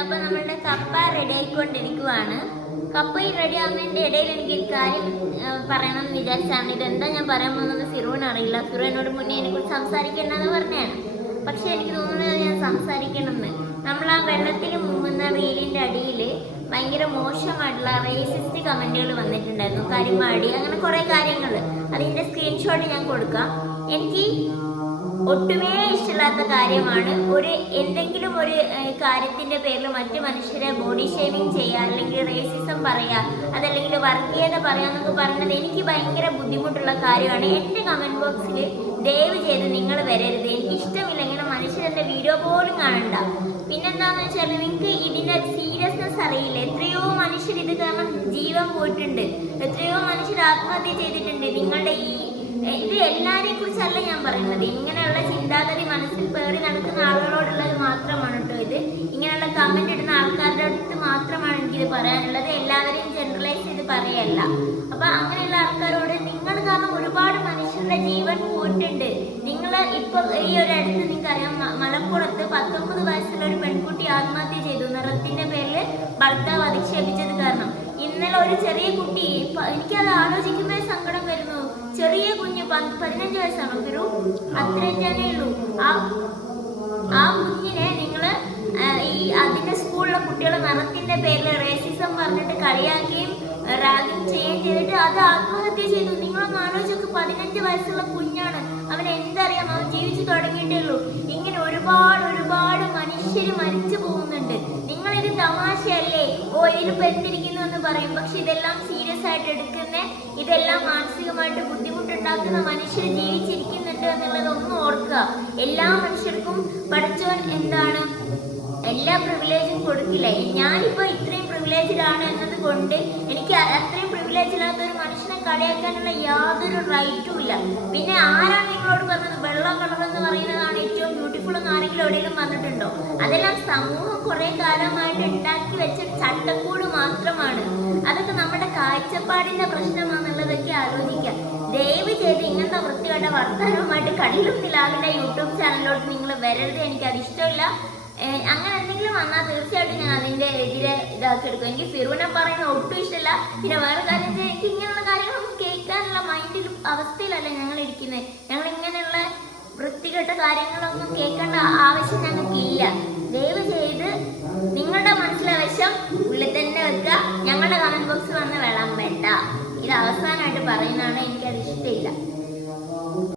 അപ്പൊ നമ്മളുടെ കപ്പ റെഡി ആയിക്കൊണ്ടിരിക്കുവാണ്. കപ്പ ഈ റെഡി ആവുന്നതിന്റെ ഇടയിൽ എനിക്ക് ഒരു കാര്യം പറയണം എന്ന് വിചാരിച്ചാണ്. ഇതെന്താ ഞാൻ പറയാൻ പോകുന്നത് ഫിറോന് അറിയില്ല. ഫിറോ എന്നോട് മുന്നേ എന്നെ കുറിച്ച് സംസാരിക്കേണ്ടെന്ന് പറഞ്ഞാണ്. പക്ഷെ എനിക്ക് തോന്നുന്നത് ഞാൻ സംസാരിക്കണമെന്ന്. നമ്മൾ ആ വെള്ളത്തിൽ മുങ്ങുന്ന റീലിന്റെ അടിയിൽ ഭയങ്കര മോശമായിട്ടുള്ള റേസിസ്റ്റ് കമന്റുകൾ വന്നിട്ടുണ്ടായിരുന്നു. കരിമാടി അങ്ങനെ കുറെ കാര്യങ്ങൾ. അതിന്റെ സ്ക്രീൻഷോട്ട് ഞാൻ കൊടുക്കാം. എനിക്ക് ഒട്ടുമേ ഇഷ്ടമില്ലാത്ത കാര്യമാണ് എന്തെങ്കിലും ഒരു കാര്യത്തിന്റെ പേരിൽ മറ്റു മനുഷ്യരെ ബോഡി ഷേമിങ് ചെയ്യുക, അല്ലെങ്കിൽ റേസിസം പറയുക, അതല്ലെങ്കിൽ വർഗീയത പറയാന്നൊക്കെ പറഞ്ഞത് എനിക്ക് ഭയങ്കര ബുദ്ധിമുട്ടുള്ള കാര്യമാണ്. എന്റെ കമന്റ് ബോക്സിൽ ദയവ് ചെയ്ത് നിങ്ങൾ വരരുത്. എനിക്ക് ഇഷ്ടമില്ല ഇങ്ങനെ മനുഷ്യരെന്റെ വീഡിയോ പോലും കാണണ്ട. പിന്നെന്താന്ന് വെച്ചാൽ നിങ്ങൾക്ക് ഇതിന്റെ സീരിയസ്നെസ് അറിയില്ല. എത്രയോ മനുഷ്യർ ഇത് കാരണം ജീവൻ പോയിട്ടുണ്ട്, എത്രയോ മനുഷ്യർ ആത്മഹത്യ ചെയ്തിട്ടുണ്ട്. നിങ്ങളുടെ ഇത് എല്ലാരെയും കുറിച്ചല്ല ഞാൻ പറയുന്നത്. ഇങ്ങനെയുള്ള ചിന്താഗതി മനസ്സിൽ പേറി നടക്കുന്ന ആളുകളോടുള്ളത് മാത്രമാണ് കേട്ടോ ഇത്. ഇങ്ങനെയുള്ള കമന്റ് ഇടുന്ന ആൾക്കാരുടെ അടുത്ത് മാത്രമാണ് എനിക്കിത് പറയാനുള്ളത്. എല്ലാവരെയും ജനറലൈസ് ചെയ്ത് പറയല്ല. അപ്പൊ അങ്ങനെയുള്ള ആൾക്കാരോട് നിങ്ങൾ കാരണം ഒരുപാട് മനുഷ്യരുടെ ജീവൻ പോയിട്ടുണ്ട്. നിങ്ങൾ ഇപ്പൊ ഈ ഒരു അടുത്ത് നിങ്ങൾക്കറിയാം, മലപ്പുറത്ത് 19 വയസ്സുള്ള ഒരു പെൺകുട്ടി ആത്മഹത്യ ചെയ്തു, നിറത്തിന്റെ പേരിൽ ഭർത്താവ് അധിക്ഷേപിച്ചത് കാരണം. ഇന്നലെ ഒരു ചെറിയ കുട്ടി, എനിക്കത് ആലോചിക്കുമ്പോൾ സങ്കടം വരുന്നു. ചെറിയ കുഞ്ഞ് 15 വയസ്സാണോ ഒരു അത്രേ ഉള്ളൂ. ആ കുഞ്ഞിനെ നിങ്ങള് അതിന്റെ സ്കൂളിലെ കുട്ടികളെ നിറത്തിന്റെ പേരിൽ റേസിസം പറഞ്ഞിട്ട് കളിയാക്കുകയും റാഗിങ് ചെയ്യുകയും ചെയ്തിട്ട് അത് ആത്മഹത്യ ചെയ്തു. നിങ്ങളൊന്ന് ആലോചിച്ച്, 15 വയസ്സുള്ള കുഞ്ഞാണ്. അവൻ എന്തറിയാം, അവൻ ജീവിച്ചു തുടങ്ങിയിട്ടേ ഉള്ളൂ. ഇങ്ങനെ ഒരുപാട് മനുഷ്യര് മരിച്ചു പോകുന്നുണ്ട്. നിങ്ങളിത് തമാശയല്ലേ, ഇതിലിപ്പോ എന്തിരിക്കുന്നു എന്ന് പറയും. പക്ഷെ ഇതെല്ലാം സീരിയസ് ആയിട്ട് എടുക്കുന്ന, ഇതെല്ലാം മാനസികമായിട്ട് ബുദ്ധിമുട്ടുണ്ടാക്കുന്ന മനുഷ്യർ ജീവിച്ചിരിക്കുന്നുണ്ട് എന്നുള്ളത് ഒന്ന് ഓർക്കുക. എല്ലാ മനുഷ്യർക്കും പഠിച്ചവൻ എന്താണ്, എല്ലാ പ്രിവിലേജും കൊടുക്കില്ല. ഞാനിപ്പോ ഇത്രയും പ്രിവിലേജിലാണ് എന്നത് കൊണ്ട് എനിക്ക് അത്രയും പ്രിവിലേജ് ഇല്ലാത്ത ഒരു മനുഷ്യനെ കളിയാക്കാനുള്ള യാതൊരു റൈറ്റും ഇല്ല. പിന്നെ ആരാണ് നിങ്ങളോട് പറഞ്ഞത് വെള്ള കളർ എന്ന് പറയുന്നതാണ് ഏറ്റവും ബ്യൂട്ടിഫുൾ എന്ന് ആരെങ്കിലും എവിടെയെങ്കിലും പറഞ്ഞിട്ടുണ്ടോ? അതെല്ലാം സമൂഹം കുറെ കാലമായിട്ട് ഉണ്ടാക്കി വെച്ച ചട്ടക്കൂട് മാത്രമാണ്. അതൊക്കെ നമ്മുടെ കാഴ്ചപ്പാടിന്റെ പ്രശ്നമാണെന്നുള്ളതൊക്കെ ആലോചിക്കാം. ദയവ് ചെയ്ത് ഇങ്ങനത്തെ വൃത്തികെട്ട വർത്തമാനവുമായിട്ട് കടയിലും തിലാവിന്റെ യൂട്യൂബ് ചാനലിലോട്ട് നിങ്ങൾ വരരുത്. എനിക്കത് ഇഷ്ടമില്ല. അങ്ങനെ എന്തെങ്കിലും വന്നാൽ തീർച്ചയായിട്ടും ഞാൻ അതിന്റെ എതിരെ ഇതാക്കി എടുക്കും. എനിക്ക് ഫിറോനെ പറയുന്ന ഒട്ടും ഇഷ്ടമല്ല. പിന്നെ വേറെ കാര്യം, എനിക്ക് ഇങ്ങനെയുള്ള കാര്യങ്ങളൊന്നും കേൾക്കാനുള്ള മൈൻഡിൽ അവസ്ഥയിലല്ല ഞങ്ങൾ ഇരിക്കുന്നത്. ഞങ്ങൾ ഇങ്ങനെയുള്ള വൃത്തികെട്ട കാര്യങ്ങളൊന്നും കേൾക്കേണ്ട ആവശ്യം ഞങ്ങൾക്കില്ല. ദയവ് ചെയ്ത് നിങ്ങളുടെ മനസ്സിലെ വശം ഉള്ളിൽ തന്നെ വെക്കുക. ഞങ്ങളുടെ കമന്റ് ബോക്സിൽ വന്ന് വെള്ളം വേണ്ട. ഇത് അവസാനമായിട്ട് പറയുന്നതാണ്. എനിക്കത് ഇഷ്ടമില്ല.